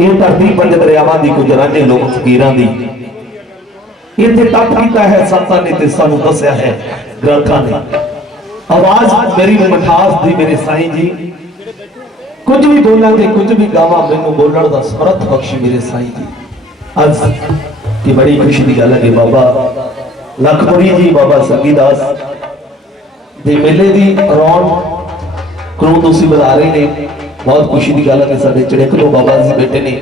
ਇਹ ਧਰਤੀ ਪੰਜ ਦਰਿਆਵਾਂ ਦੀ, ਕੁਝ ਰਾਂਝੇ ਲੋਕ ਫਕੀਰਾਂ ਦੀ। ਇੱਥੇ ਤੱਕ ਕੀਤਾ ਹੈ, ਸੰਤਾਂ ਨੇ ਤੇ ਸਾਨੂੰ ਦੱਸਿਆ ਹੈ, ਗ੍ਰੰਥਾਂ ਨੇ। ਆਵਾਜ਼ ਮੇਰੀ ਮਠਾਸ ਦੀ, ਮੇਰੇ ਸਾਈਂ ਜੀ। ਕੁਝ ਵੀ ਬੋਲਾਂ ਤੇ, ਕੁਝ ਵੀ ਗਾਵਾਂ, ਮੈਨੂੰ ਬੋਲਣ ਦਾ ਸਮਰੱਥ ਬਖਸ਼ ਮੇਰੇ ਸਾਈਂ ਜੀ। ਅੱਜ ਦੀ ਬੜੀ ਖੁਸ਼ੀ ਦੀ ਗੱਲ ਹੈ ਕਿ ਬਾਬਾ ਲਖਪੁਰੀ ਜੀ, ਬਾਬਾ ਸੰਗੀਦਾਸ ਦੇ ਮੇਲੇ ਦੀ ਰੌਣ ਕਰੂ ਤੁਸੀਂ ਬੁਲਾ ਰਹੇ ਨੇ। ਬਹੁਤ ਖੁਸ਼ੀ ਦੀ ਗੱਲ ਹੈ ਕਿ ਸਾਡੇ ਚੜਕ ਤੋਂ ਬਾਬਾ ਜੀ ਬੈਠੇ ਨੇ।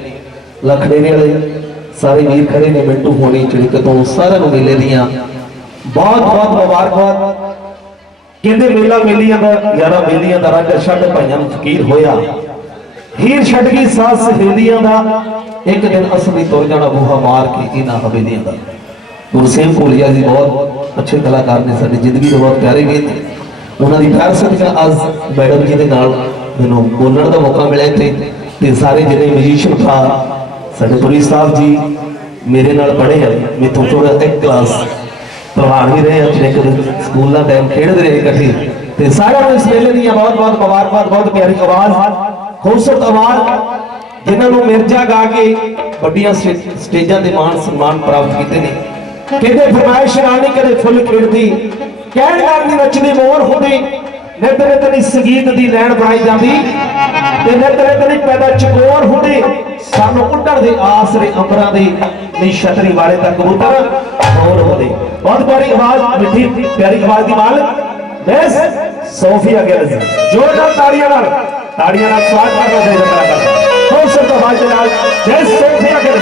ਲਖੜੇਰੇ ਵਾਲੇ, ਸਾਰੇ ਵੀਰ ਖੜੇ ਨੇ, ਮਿੰਟੂ ਹੋਣੀ, ਚੜਕ ਤੋਂ ਸਾਰਿਆਂ ਨੂੰ ਮੇਲੇ ਦੀਆਂ ਬਹੁਤ ਬਹੁਤ ਮੁਬਾਰਕਬਾਦ। ਕਹਿੰਦੇ ਮੇਲਾ ਮੇਲੀਆਂ ਦਾ, ਯਾਰਾ ਮੇਲੀਆਂ ਦਾ ਰੰਗ ਛੱਡ ਭਾਈਆਂ ਨੂੰ ਫਕੀਰ ਹੋਇਆ। ਹੀਰ ਛੱਡ ਗਈ ਸਾਸ ਸਹੇਲੀਆਂ ਦਾ। ਇੱਕ ਦਿਨ ਅਸਲੀ ਤੁਰ ਜਾਣਾ ਬੂਹਾ ਮਾਰ ਕੇ ਇਹਨਾਂ ਹਵੇਲੀਆਂ ਦਾ। ਗੁਰਸੇਵ ਕੋਲੀਆ ਜੀ, ਬਹੁਤ ਅੱਛੇ ਕਲਾਕਾਰ ਨੇ ਸਾਡੀ ਜ਼ਿੰਦਗੀ ਦੇ ਬਹੁਤ ਪਿਆਰੇ ਵੀਰ ਉਹਨਾਂ ਦੀ ਪਿਆਰ ਸਦਕਾ ਅੱਜ ਮੈਡਮ ਜੀ ਦੇ ਨਾਲ ਮੈਨੂੰ ਬੋਲਣ ਦਾ ਮੌਕਾ ਮਿਲਿਆ ਇੱਥੇ ਤੇ ਸਾਰੇ ਜਿਹੜੇ ਮਿਊਜ਼ੀਸ਼ੀਅਨ ਭਰਾ, ਸਾਡੇ ਪੁਰੀ ਸਾਹਿਬ ਜੀ ਮੇਰੇ ਨਾਲ ਪੜ੍ਹੇ ਆ, ਮੇਥੋਂ ਥੋੜਾ ਇੱਕ ਕਲਾਸ ਪ੍ਰਵਾਨ ਵੀ ਰਹੇ ਆ ਕਦੇ ਸਕੂਲ ਦਾ ਟਾਈਮ ਖੇਡਦੇ ਰਹੇ ਇਕੱਠੇ। ਤੇ ਸਾਰਿਆਂ ਨੂੰ ਇਸ ਵੇਲੇ ਦੀਆਂ ਬਹੁਤ ਬਹੁਤ ਮੁਬਾਰਕਬਾਦ ਬਹੁਤ ਪਿਆਰੀ ਆਵਾਜ਼, ਖੂਬਸੂਰਤ ਆਵਾਜ਼, ਜਿਨ੍ਹਾਂ ਨੂੰ ਮਿਰਜ਼ਾ ਗਾ ਕੇ ਵੱਡੀਆਂ ਸਟੇਜਾਂ ਤੇ ਮਾਣ ਸਨਮਾਨ ਪ੍ਰਾਪਤ ਕੀਤੇ ਨੇ। ਕਿਤੇ ਫਰਮਾਇਸ਼ ਰਾਣੀ ਕਦੇ ਫੁੱਲ ਖਿੜਦੀ ਕਹਿਣ ਕਰਦੀ ਨੱਚਦੀ ਮੋਹਰ ਹੁੰਦੀ ਨਿਤ ਨਿਤ ਸੰਗੀਤ ਦੀ ਲੈਣ ਬਣਾਈ ਜਾਂਦੀ ਤੇ ਨਿਤ ਨਿਤ ਪੈਦਾ ਚਕੋਰ ਹੁੰਦੀ, ਸਾਨੂੰ ਉੱਡਣ ਦੇ ਆਸਰੇ ਅੰਬਰਾਂ ਦੇ ਨਹੀਂ ਛਤਰੀ ਵਾਲੇ ਤੱਕ ਕਬੂਤਰ ਹੋਰ ਹੁੰਦੇ। ਬਹੁਤ ਪਿਆਰੀ ਆਵਾਜ਼, ਮਿੱਠੀ, ਪਿਆਰੀ ਆਵਾਜ਼ ਦੀ ਮਾਲਕ ਬੈਸ ਸੋਫੀਆ ਗਿੱਲ ਜ਼ੋਰਦਾਰ ਤਾੜੀਆਂ ਨਾਲ ਤਾੜੀਆਂ ਨਾਲ ਸਵਾਗਤ ਕਰਨਾ ਚਾਹੀਦਾ ਕਲਾਕਾਰ। ਦਾ ਖੂਬਸੂਰਤ ਆਵਾਜ਼ ਦੇ ਨਾਲ ਬੈਸ ਸੋਫੀਆ ਗਿੱਲ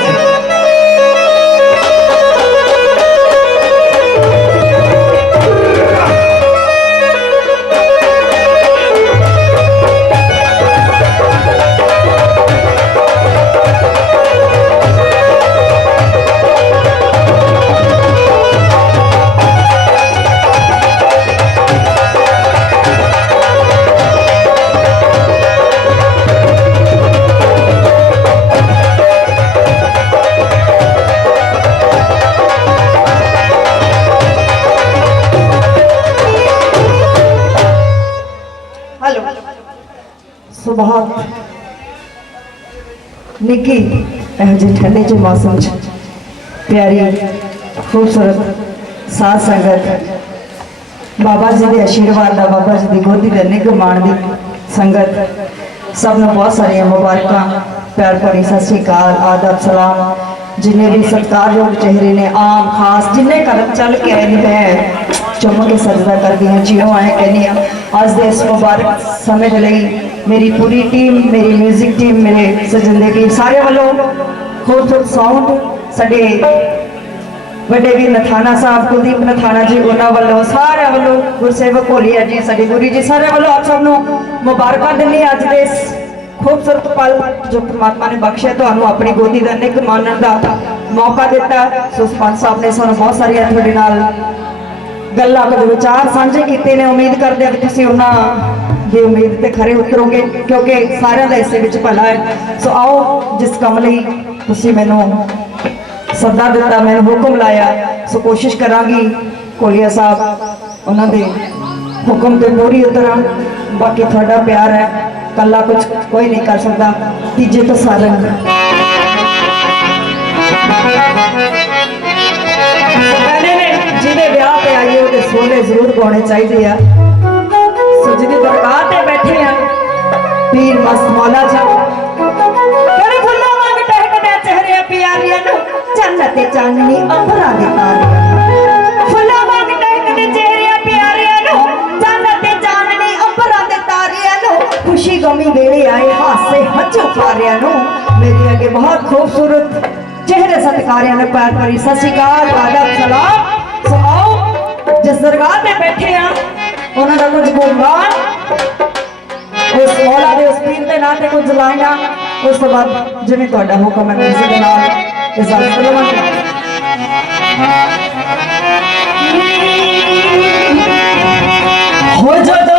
ਨਿੱਕੀ ਇਹ ਜਿਹੇ ਠੰਡੇ ਜਿਹੇ ਮੌਸਮ 'ਚ ਪਿਆਰੀ, ਖੂਬਸੂਰਤ ਸਾਧ ਸੰਗਤ ਬਾਬਾ ਜੀ ਦੇ ਆਸ਼ੀਰਵਾਦ ਦਾ ਬਾਬਾ ਜੀ ਦੀ ਗੋਦੀ ਦੇ ਨਿੱਘ ਮਾਣ ਦੀ ਸੰਗਤ ਸਭ ਨੂੰ ਬਹੁਤ ਸਾਰੀਆਂ ਮੁਬਾਰਕਾਂ, ਪਿਆਰ ਭਰੀ ਸਤਿ ਸ਼੍ਰੀ ਅਕਾਲ, ਆਦਬ, ਸਲਾਮ। ਜਿੰਨੇ ਵੀ ਸਤਿਕਾਰਯੋਗ ਚਿਹਰੇ ਨੇ, ਆਮ, ਖਾਸ, ਜਿੰਨੇ ਕਦਮ ਚੱਲ ਕੇ ਆਏ ਨੇ ਚੁੰਮ ਕੇ ਸਜਦਾ ਕਰਦੀ ਹਾਂ, ਜਿਉਂ ਆਏ ਕਹਿੰਦੀ ਹਾਂ, ਅੱਜ ਦੇ ਇਸ ਮੁਬਾਰਕ ਸਮੇਂ ਦੇ ਲਈ ਮੇਰੀ ਪੂਰੀ ਟੀਮ ਮੇਰੀ 뮤직 ਟੀਮ ਮੇਰੇ ਸਜੰਦੇ ਦੀ ਸਾਰੇ ਵੱਲੋਂ ਖੂਬਸੂਰਤ ਸਾਊਂਡ ਸਾਡੇ ਵੱਡੇ ਵੀ ਨਥਾਣਾ ਸਾਹਿਬ, ਕੁਲਦੀਪ ਨਥਾਣਾ ਜੀ, ਉਹਨਾਂ ਵੱਲੋਂ ਸਾਰਿਆਂ ਵੱਲੋਂ ਗੁਰਸੇਵਕ ਹੋਲੀਆ ਜੀ, ਸਾਡੇ ਗੁਰੂ ਜੀ ਸਾਰਿਆਂ ਵੱਲੋਂ ਆਪ ਸਭ ਨੂੰ ਮੁਬਾਰਕਾਂ ਦਿੰਦੀ ਅੱਜ ਦੇ ਖੂਬਸੂਰਤ ਪਲ ਜੋ ਪ੍ਰਮਾਤਮਾ ਨੇ ਬਖਸ਼ਿਆ, ਤੁਹਾਨੂੰ ਆਪਣੀ ਗੋਦੀ ਦਾ ਨਿੱਘ ਮਾਨਣ ਦਾ ਮੌਕਾ ਦਿੱਤਾ। ਸੋ ਸਰਪੰਚ ਸਾਹਿਬ ਨੇ ਸਾਨੂੰ ਬਹੁਤ ਸਾਰੀਆਂ ਤੁਹਾਡੇ ਨਾਲ ਗੱਲਾਂ ਕੁਝ ਵਿਚਾਰ ਸਾਂਝੇ ਕੀਤੇ ਨੇ। ਉਮੀਦ ਕਰਦੇ ਹਾਂ ਕਿ ਤੁਸੀਂ ਉਹਨਾਂ ਦੀ ਉਮੀਦ ਤੇ ਖਰੇ ਉਤਰੋਗੇ, ਕਿਉਂਕਿ ਸਾਰਿਆਂ ਦਾ ਇਸੇ ਵਿੱਚ ਭਲਾ ਹੈ। ਸੋ ਆਓ, ਜਿਸ ਕੰਮ ਲਈ ਤੁਸੀਂ ਮੈਨੂੰ ਸੱਦਾ ਦਿੱਤਾ, ਮੈਨੂੰ ਹੁਕਮ ਲਾਇਆ, ਸੋ ਕੋਸ਼ਿਸ਼ ਕਰਾਂਗੀ ਕੋਲੀਆ ਸਾਹਿਬ, ਉਹਨਾਂ ਦੇ ਹੁਕਮ ਤੇ ਪੂਰੀ ਉਤਰਾਂ ਬਾਕੀ ਤੁਹਾਡਾ ਪਿਆਰ ਹੈ। ਕੱਲਾ ਕੁਝ ਕੋਈ ਨਹੀਂ ਕਰ ਸਕਦਾ, ਤੀਜੇ ਤੋਂ ਸਾਰੰਗ ਕਹਿੰਦੇ ਨੇ ਜਿਹਦੇ ਵਿਆਹ ਤੇ ਆਈਏ, ਉਹਦੇ ਸੋਹਣੇ ਜ਼ਰੂਰ ਗਾਉਣੇ ਚਾਹੀਦੇ ਆ। ਸੋ ਜਿਹਦੀ ਦਰਗਾਹ ਤੇ ਬੈਠੇ ਆ, ਪੀਰ ਮਸਤ ਮੌਲਾ ਜੀ। ਕਿਹੜੇ ਫੁੱਲਾਂ ਵਾਂਗ ਟਹਿਕਦੇ ਚਿਹਰੇ ਪਿਆਰੀਆਂ ਨੂੰ, ਚੰਨ ਤੇ ਚਾਨਣੀ ਅੰਬਰਾਂ ਦੀ ਤਾਰਿਆਂ। ਨੂੰ ਖੁਸ਼ੀ ਗਮੀ ਵੇਲੇ ਆਏ ਹਾਸੇ ਹੱਥੋਂ ਫਾਰਿਆਂ ਨੂੰ ਮੇਰੇ ਅੱਗੇ ਬਹੁਤ ਖੂਬਸੂਰਤ ਚਿਹਰੇ ਸਤਕਾਰਿਆਂ ਨੇ ਪੈਰ ਭਰੀ ਸਤਿ ਸ਼੍ਰੀ ਅਕਾਲ ਆਦਬ ਸਲਾਮ ਸੋ ਆਓ ਜਿਸ ਦਰਗਾਹ ਤੇ ਬੈਠੇ ਆ ਉਹਨਾਂ ਦਾ ਕੁਝ ਗੁਣਗਾਨ ਉਸ ਮੌਲਾ ਦੇ ਉਸ ਪੀਰ ਦੇ ਨਾਂ ਤੇ ਕੁਝ ਲਾਈਆਂ ਉਸ ਤੋਂ ਬਾਅਦ ਜਿਵੇਂ ਤੁਹਾਡਾ ਹੁਕਮ ਹੈ ਮਿਊਜ਼ਿਕ ਦੇ ਨਾਲ ਇਜਾਜ਼ਤ ਲਵਾਂਗੇ ਹੋ ਜਦੋਂ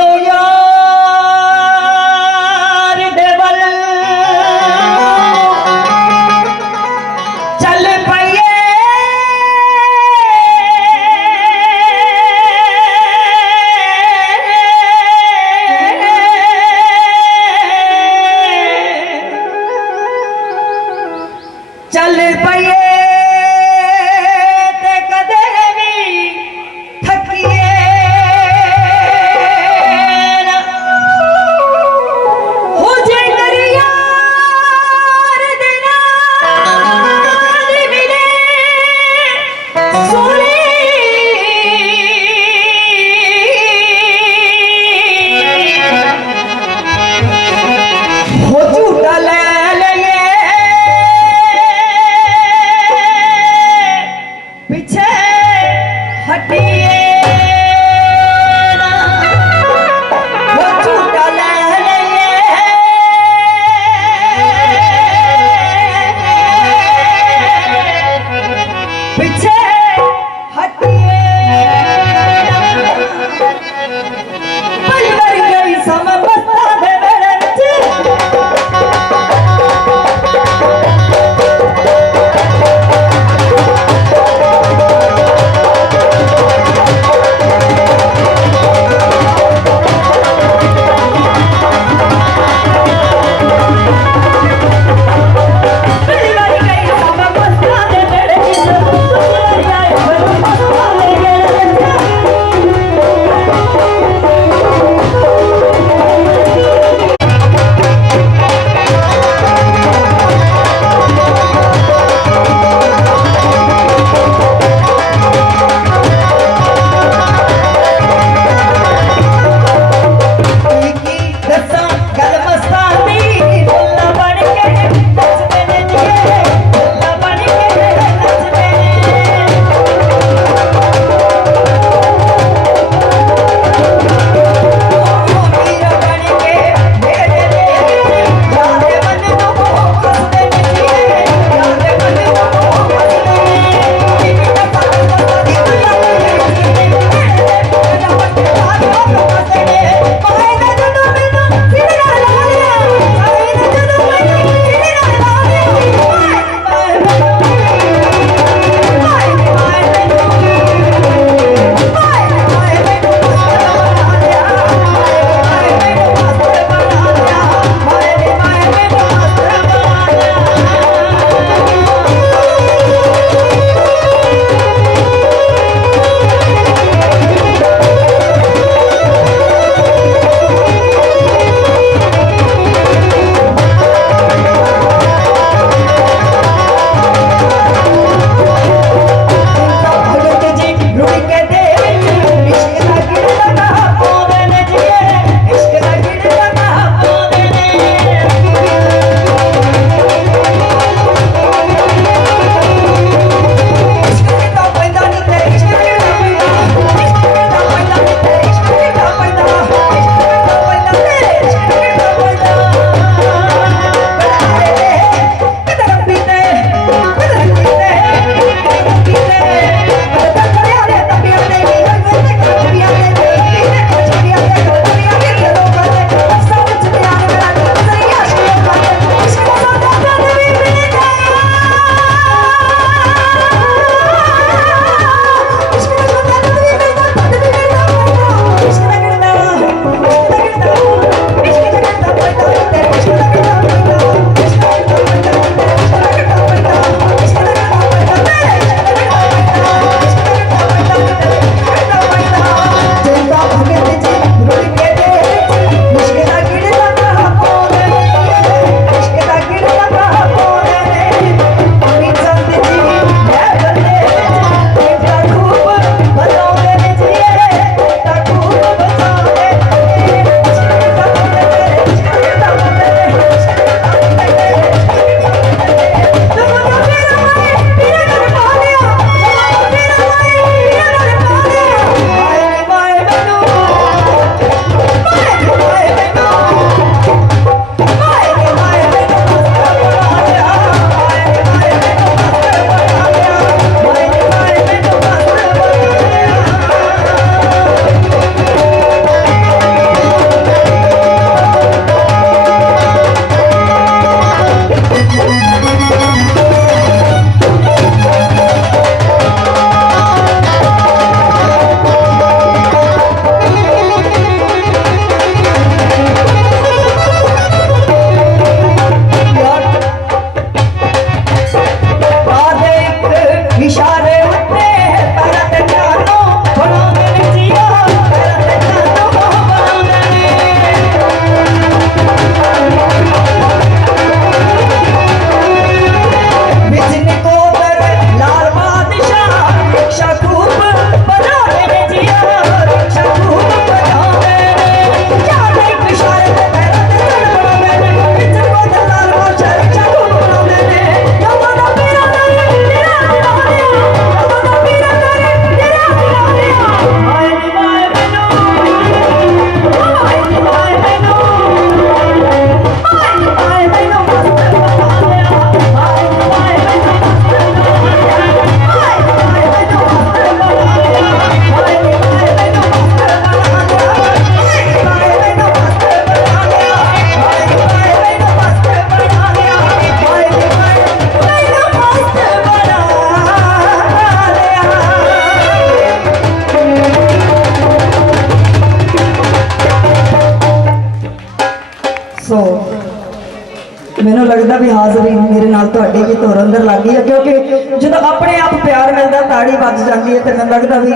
ਤੁਹਾਡੀ ਅੰਦਰ ਲੱਗ ਗਈ ਹੈ, ਕਿਉਂਕਿ ਜਦੋਂ ਆਪਣੇ ਆਪ ਪਿਆਰ ਮਿਲਦਾ, ਤਾੜੀ ਵੱਜ ਜਾਂਦੀ ਹੈ ਤੇ ਮੈਨੂੰ ਲੱਗਦਾ ਵੀ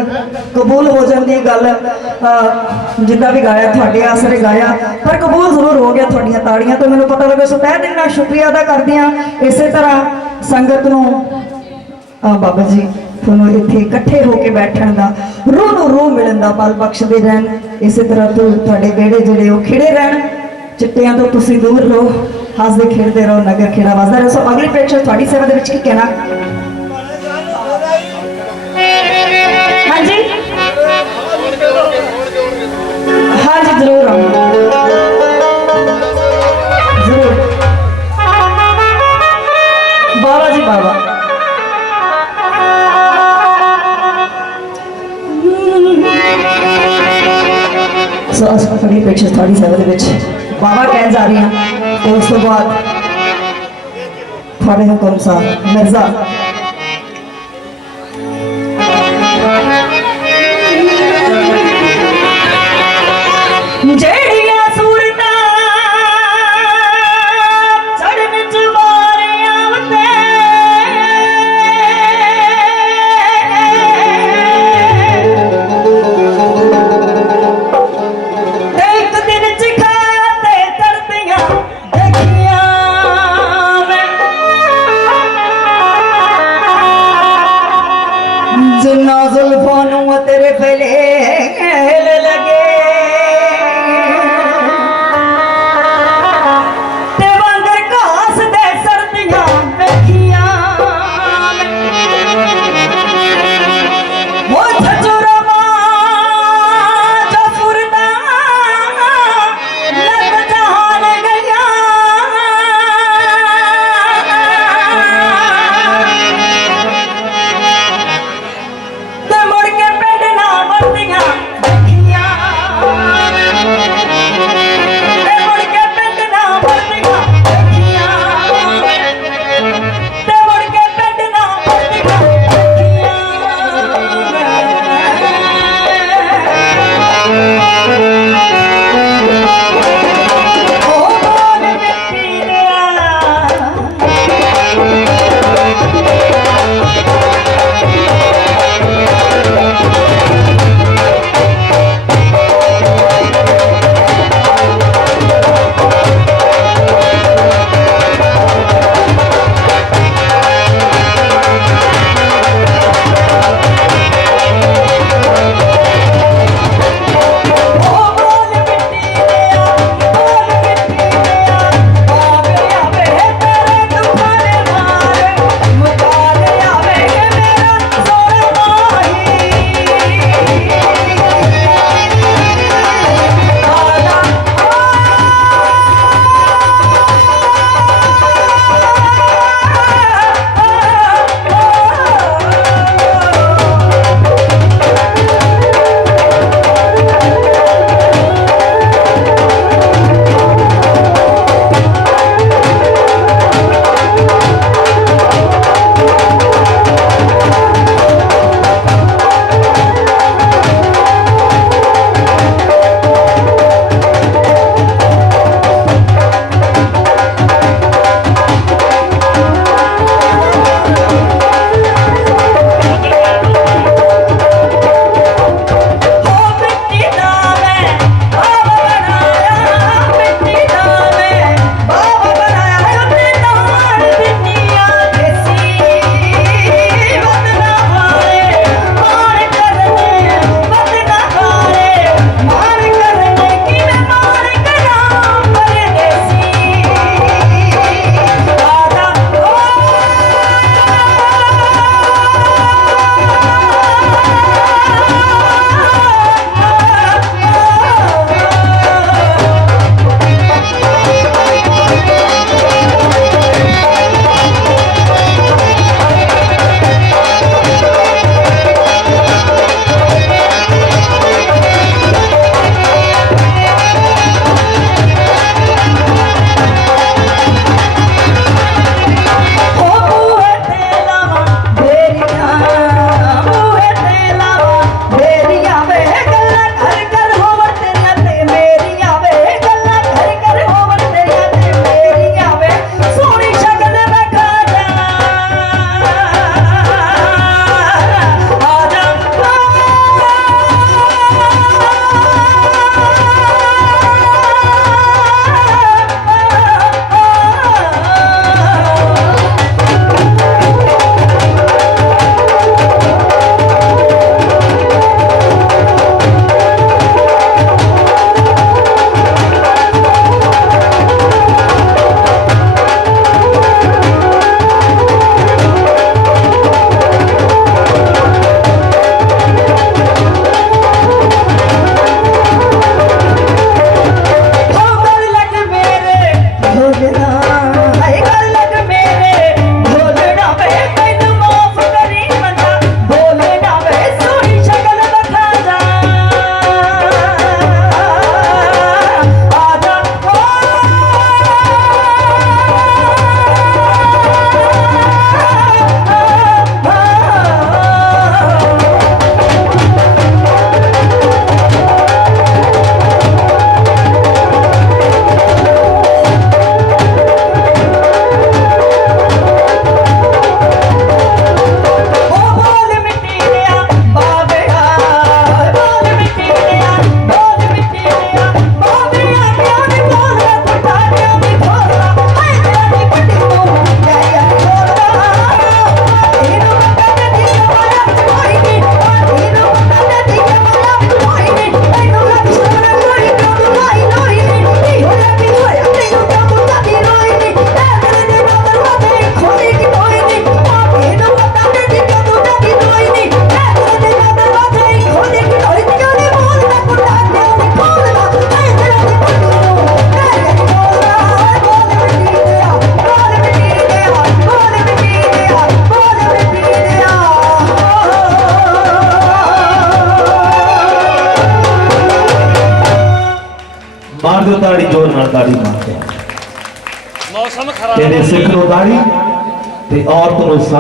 ਕਬੂਲ ਹੋ ਜਾਂਦੀ ਹੈ ਗੱਲ। ਜਿੱਦਾਂ ਵੀ ਗਾਇਆ, ਤੁਹਾਡੇ ਆਸਰੇ ਗਾਇਆ, ਪਰ ਕਬੂਲ ਜ਼ਰੂਰ ਹੋ ਗਿਆ ਤੁਹਾਡੀਆਂ ਤਾੜੀਆਂ ਤੋਂ। ਮੈਨੂੰ ਪਤਾ ਲੱਗਾ ਸੋ ਤਹਿ ਦਿਲ ਨਾਲ ਸ਼ੁਕਰੀਆ ਅਦਾ ਕਰਦੀ ਹਾਂ। ਇਸੇ ਤਰ੍ਹਾਂ ਸੰਗਤ ਨੂੰ, ਆ ਬਾਬਾ ਜੀ ਤੁਹਾਨੂੰ ਇੱਥੇ ਇਕੱਠੇ ਹੋ ਕੇ ਬੈਠਣ ਦਾ, ਰੂਹ ਨੂੰ ਰੂਹ ਮਿਲਣ ਦਾ ਬਲ ਬਖਸ਼ਦੇ ਰਹਿਣ। ਇਸੇ ਤਰ੍ਹਾਂ ਤੋਂ ਤੁਹਾਡੇ ਵਿਹੜੇ ਜਿਹੜੇ ਉਹ ਖਿੜੇ ਰਹਿਣ। ਚਿੱਟਿਆਂ ਤੋਂ ਤੁਸੀਂ ਦੂਰ ਰਹੋ, ਹੱਸਦੇ ਖੇਡਦੇ ਰਹੋ, ਨਗਰ ਖੇੜਾ ਵਸਦਾ ਰਹੋ। ਸੋ ਅਗਲੀ ਪ੍ਰੇਕਸ਼ਾ ਤੁਹਾਡੀ ਸੇਵਾ ਦੇ ਵਿੱਚ ਕੀ ਕਹਿਣਾ? ਹਾਂਜੀ? ਹਾਂਜੀ, ਜ਼ਰੂਰ ਆਓ। ਜ਼ਰੂਰ। ਬਾਬਾ ਜੀ, ਬਾਬਾ। ਸੋ ਅਸ ਅਗਲੀ ਪ੍ਰੇਕਸ਼ਾ ਤੁਹਾਡੀ ਸੇਵਾ ਦੇ ਵਿੱਚ। ਬਾਬਾ ਕਹਿਣ ਜਾ ਰਹੀ ਹਾਂ ਤੇ ਉਸ ਤੋਂ ਬਾਅਦ ਤੁਹਾਡੇ ਹੁਕਮ ਸਾਹਿਬ ਮਿਰਜ਼ਾ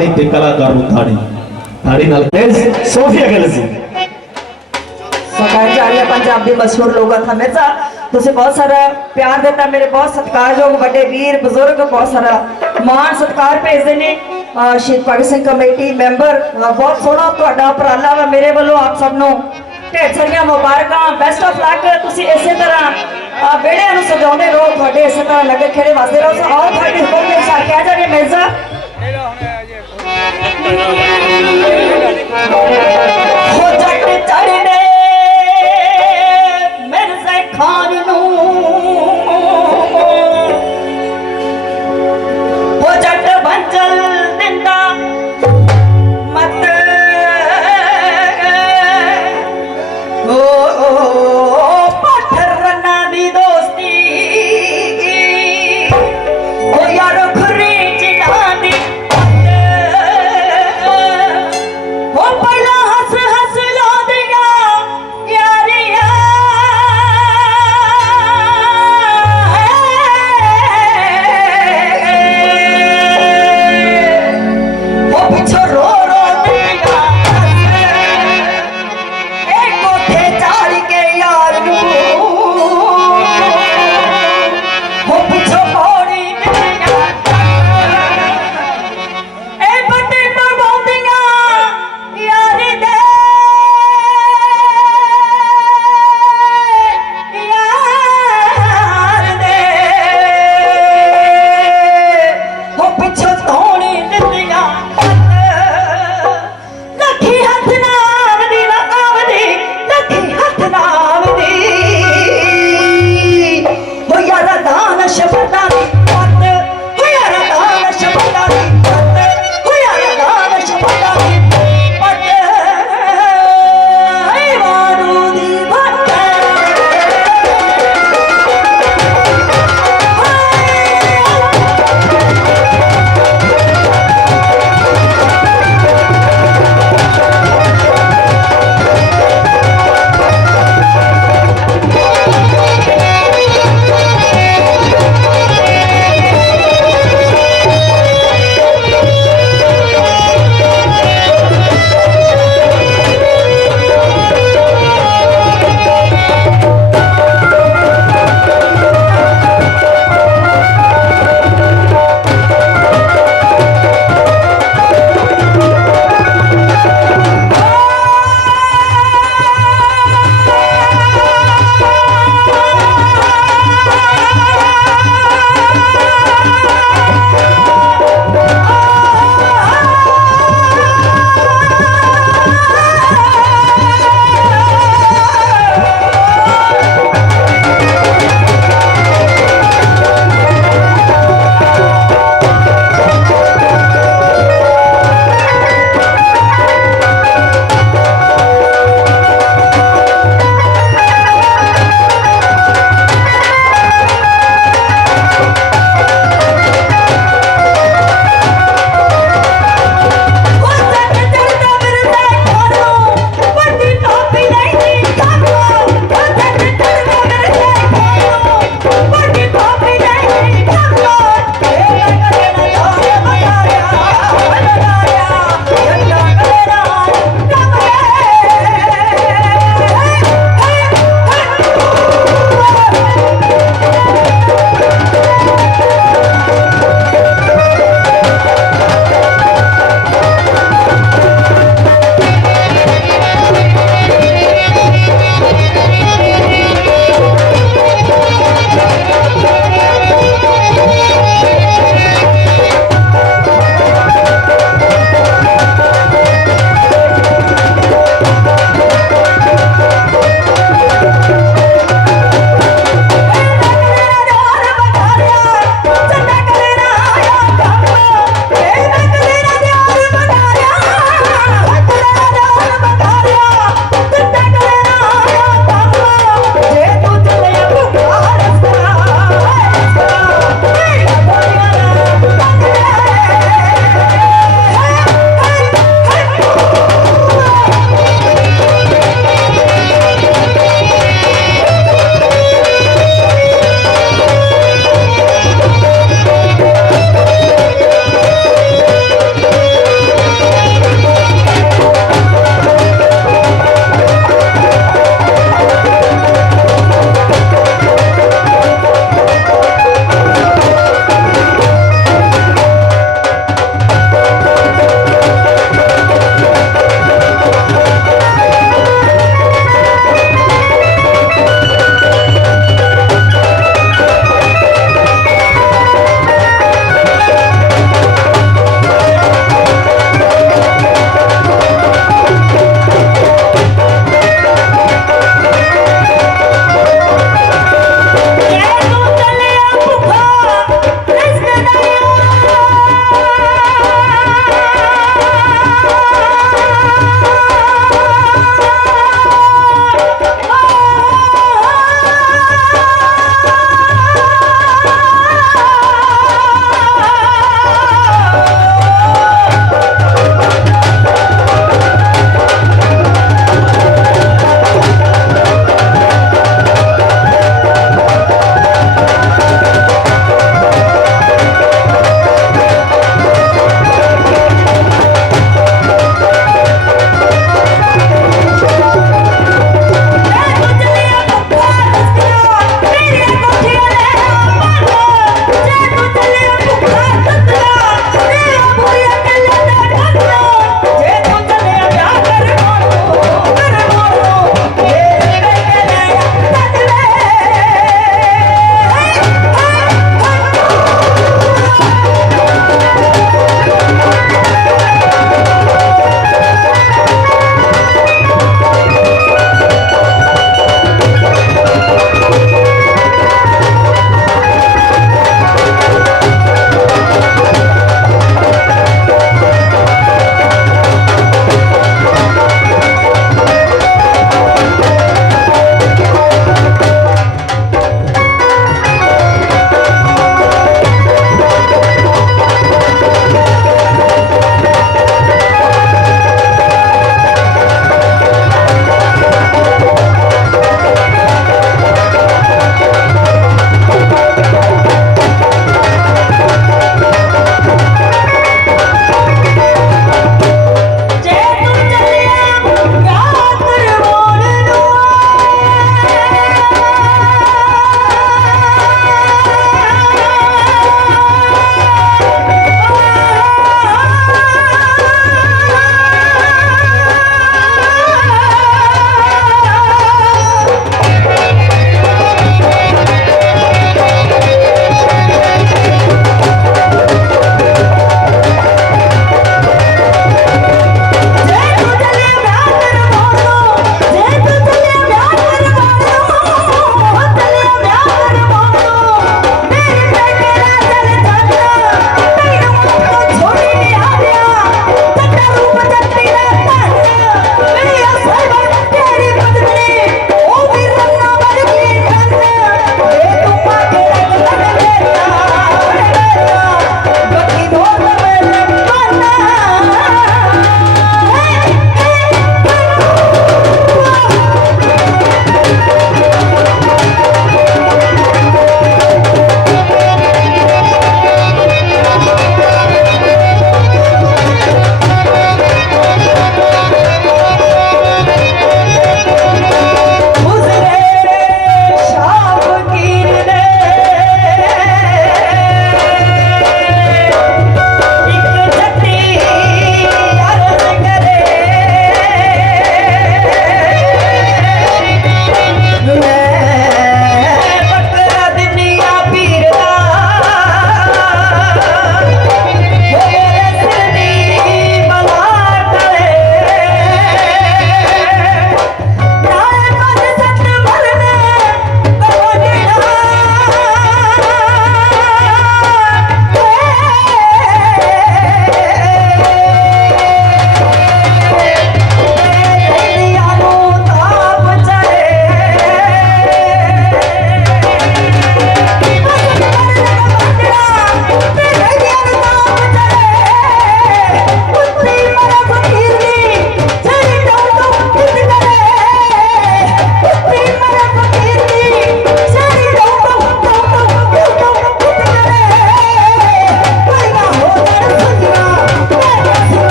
ਔਰਤ ਨੂੰ ਸਾੜੀ ਤੇ ਕਲਾਕਾਰ ਨਾਲ ਇਹ ਸੋਫੀਆ ਗੱਲ ਸੀ। ਸਕਾਇ ਜਾਰੀਆ ਪੰਜਾਬ ਦੇ ਮਸ਼ਹੂਰ ਲੋਕਾਂ ਹਮੇਸ਼ਾ ਤੁਸੀਂ ਬਹੁਤ ਸਾਰਾ ਪਿਆਰ ਦਿੱਤਾ, ਮੇਰੇ ਬਹੁਤ ਸਤਿਕਾਰਯੋਗ ਵੱਡੇ ਵੀਰ, ਬਜ਼ੁਰਗ, ਬਹੁਤ ਸਾਰਾ ਮਾਣ ਸਤਿਕਾਰ ਭੇਜਦੇ ਨੇ। ਸ਼ਹੀਦ ਭਗਤ ਸਿੰਘ ਕਮੇਟੀ ਮੈਂਬਰ ਬਹੁਤ ਸੋਹਣਾ ਤੁਹਾਡਾ ਉਪਰਾਲਾ ਵਾ ਮੇਰੇ ਵੱਲੋਂ ਆਪ ਸਭ ਨੂੰ। ਢੇਰ ਸਾਰੀਆਂ ਮੁਬਾਰਕਾਂ ਬੈਸਟ ਆਫ ਲੱਕ ਤੁਸੀਂ ਇਸੇ ਤਰ੍ਹਾਂ ਵਿਹੜਿਆਂ ਨੂੰ ਸਜਾਉਂਦੇ ਰਹੋ, ਤੁਹਾਡੇ ਇਸੇ ਤਰ੍ਹਾਂ ਲੱਗੇ ਖੇੜੇ ਵਸਦੇ ਰਹੋ। ਸੋ ਆਓ ਤੁਹਾਡੀ Thank you.